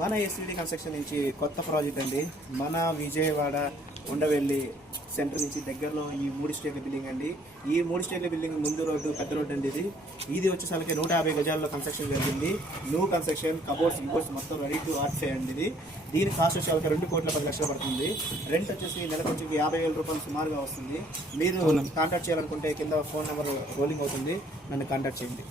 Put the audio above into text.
మన SVD construction నుంచి కొత్త ప్రాజెక్ట్ అండి. మన విజయవాడ ఉండవెల్లి సెంటర్ నుంచి దగ్గరలో ఈ 3 స్టేట్ల బిల్డింగ్ అండి. ఈ 3 స్టేట్ల బిల్డింగ్ ముందు రోడ్డు పెద్ద రోడ్డు అండి. ఇది వచ్చేసరికి 150 గజాల్లో కన్స్ట్రక్షన్ జరిగింది. న్యూ కన్స్ట్రక్షన్, కబోర్డ్స్ మొత్తం రెడీ టు ఆక్యుపై అండి. దీని కాస్ట్ వచ్చేసరికి 2,10,00,000 పడుతుంది. రెంట్ వచ్చేసి నెలకు వచ్చి 50,000 రూపాయలు సుమారుగా వస్తుంది. మీరు కాంటాక్ట్ చేయాలనుకుంటే కింద ఫోన్ నెంబర్ రోలింగ్ అవుతుంది, నన్ను కాంటాక్ట్ చేయండి.